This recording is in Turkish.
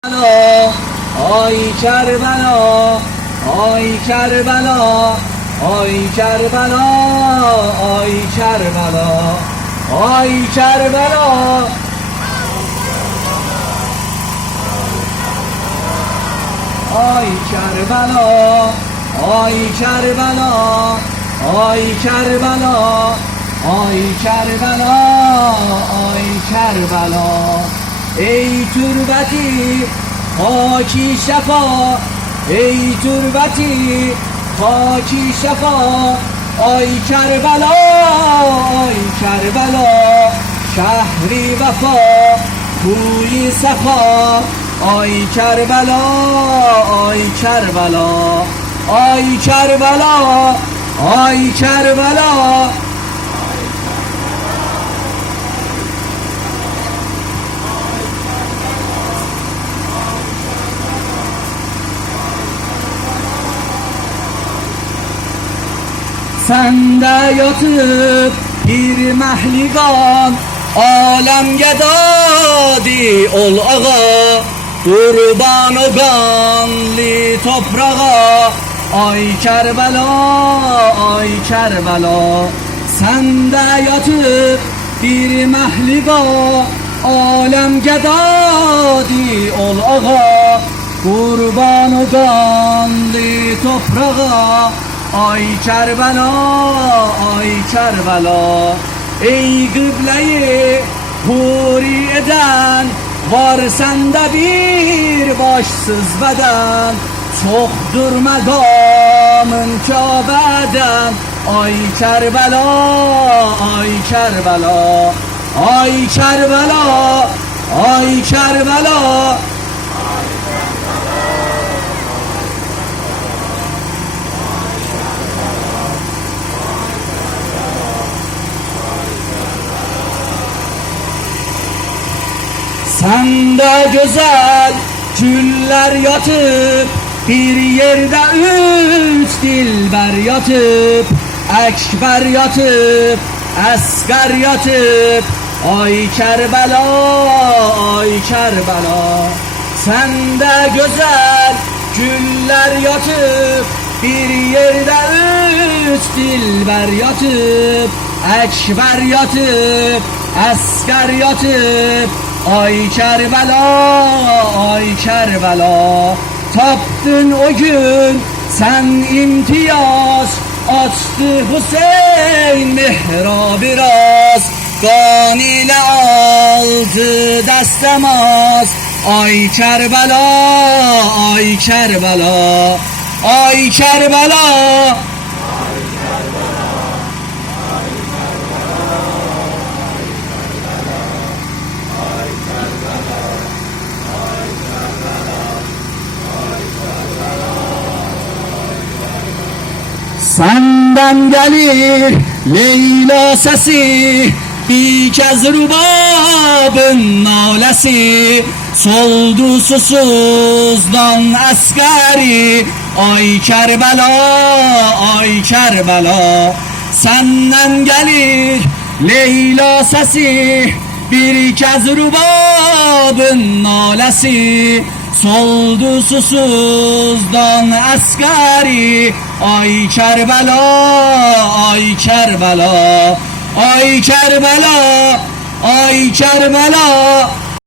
Kerbela, Ay Kerbela, ay Kerbela, ay Kerbela, ay Kerbela, ay Kerbela. Ay Kerbela, ay Kerbela, ay Kerbela, ay Kerbela, ay Kerbela. Ey türbeti haki şefa, ey türbeti haki şefa. Ay Kerbela, ay Kerbela, şehri vefa, kuyi sefa. Ay Kerbela, ay Kerbela, ay Kerbela, ay Kerbela. Sende yatıp bir mehligan Alem gedadi ol ağa. Kurban o ganli toprağa. Ay Kerbela, ay Kerbela. Sende yatıp bir mehliga Alem gedadi ol ağa. Kurban o ganli toprağa Ay Kerbela, ay Kerbela Ey kıbleyi huri eden Var sende bir başsız beden Çoktur megamın Kabe'den Ay Kerbela, ay Kerbela Ay Kerbela, ay Kerbela Sende güzel güller yatıp Bir yerde üç dilber yatıp Ekber yatıp Esger yatıp Ay Kerbela, ay Kerbela. Sende güzel güller yatıp Bir yerde üç dilber yatıp Ekber yatıp Esger yatıp Ay Kerbela, ay Kerbela. Taptın o gün sen imtiyaz. Açtı Hüseyin mihra biraz. Kan ile aldı destemaz Ay Kerbela, ay Kerbela. Ay Kerbela Senden gelir Leyla sesi Bir kez rubabın nalesi Soldu susuzdan askeri Ay Kerbela, ay Kerbela. Senden gelir Leyla sesi Bir kez rubabın nalesi Soldu susuzdan askeri Ay Kerbela, ay Kerbela Ay Kerbela, ay Kerbela